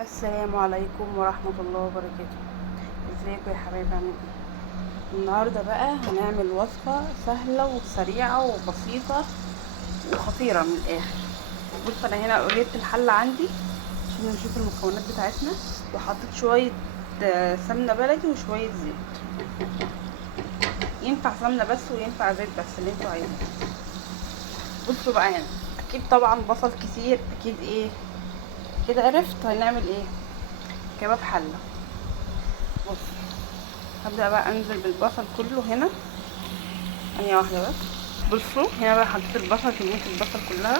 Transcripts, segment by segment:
السلام عليكم ورحمة الله وبركاته. ازيكم يا حبايبي؟ عاملين ايه؟ النهاردة بقى هنعمل وصفة سهلة وسريعة وبسيطة وخطيرة من الاخر. بص، انا هنا قريت الحلة عندي عشان نشوف المكونات بتاعتنا، وحطيت شوية سمنة بلدي وشوية زيت. ينفع سمنة بس وينفع زيت بس، اللي انتوا عايزينه. بصوا بقى هنا، اكيد طبعا بصل كتير، اكيد ايه كده عرفت هنعمل ايه. كباب حلة. بص، هبدأ بقى انزل بالبصل كله هنا. ثانية واحدة بس. بصوا هنا بقى حطيت البصل، كمية البصل كلها.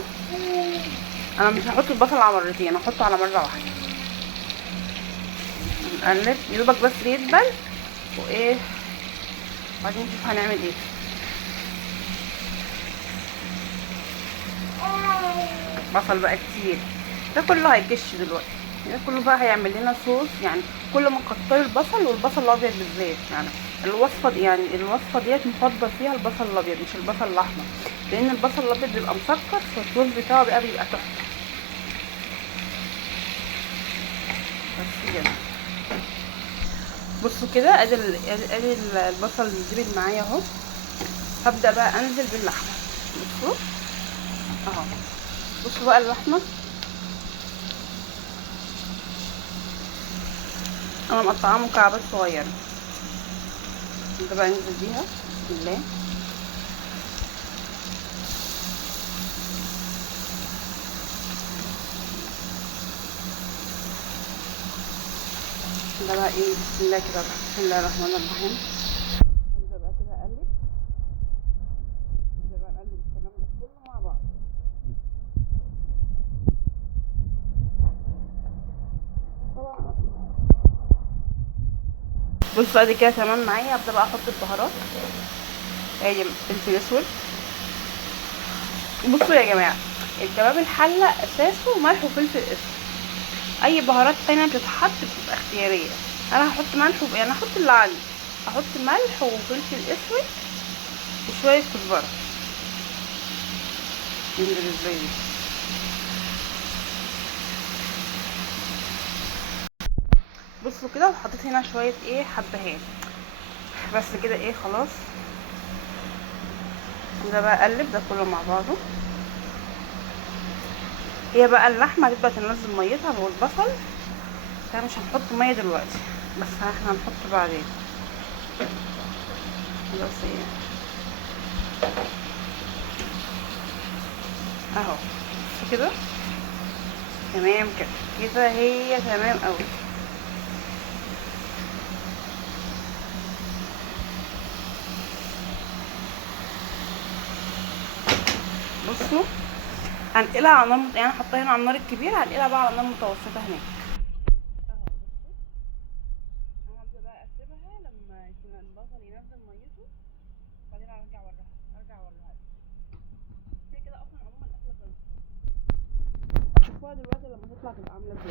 انا مش هحط البصل على مرتين، هحطه على مرة واحدة. نقلب يدوبك بس يدبل وايه، وبعدين نشوف هنعمل ايه. بصل بقى كتير، ده كله هيكش دلوقتي. ده كله بقى هيعمل لنا صوص، يعني كل ما نكتر البصل، والبصل الابيض بالذات. يعني الوصفه ديت مفضل فيها البصل الابيض مش البصل الاحمر، لان البصل الابيض بيبقى مسكر، فالصوص بتاعه بيبقى تحفه. بس كده. بصوا كده، ادي البصل اللي معايا اهو. هبدا بقى انزل باللحمه. بصوا اهو. بصوا بقى اللحمه، انا مقطعاها مكعبات صغيره. نبدا بقى انزل بيها. بسم الله. ده بقى ايه، بسم الله كده، بسم الله الرحمن الرحيم. ابدا بقى كده اقلب. ابدا بقى اقلب الكلام ده كله مع بعض. طبعا بصوا ادي كده تمام معايا. ابدا بقى احط البهارات. ادي فلفل اسود. بصوا يا جماعه، الكباب الحله اساسه ملح وفلفل اسود. اي بهارات تانية بتتحط بتبقى اختياريه. انا هحط ملح يعني هحط اللي عندي. هحط ملح وفلفل اسود وشويه كزبره. ننزل ازاي دي. بصوا كده، وحطيت هنا شويه ايه، حبهان. بس كده ايه، خلاص. ده بقى اقلب ده كله مع بعضه. هي بقى اللحمه هتبقى تنزل ميتها والبصل. احنا مش هنحط ميه دلوقتي، بس احنا هنحط بعدين. بس ايه، اهو. بص كده، تمام كده. كده هي تمام قوي. بصوا، هنقلها على نار يعني هحطها هنا على النار الكبيره، هنقلها بقى على نار متوسطه هناك. اهو بصوا، انا هبدا بقى اسيبها لما يكون البصل ينزل ميته، وبعدين ارجع اوريها هي كده اصلا عموما الاكله خلصت. هتشوفوها دلوقتي لما تطلع تبقى عامله ازاي.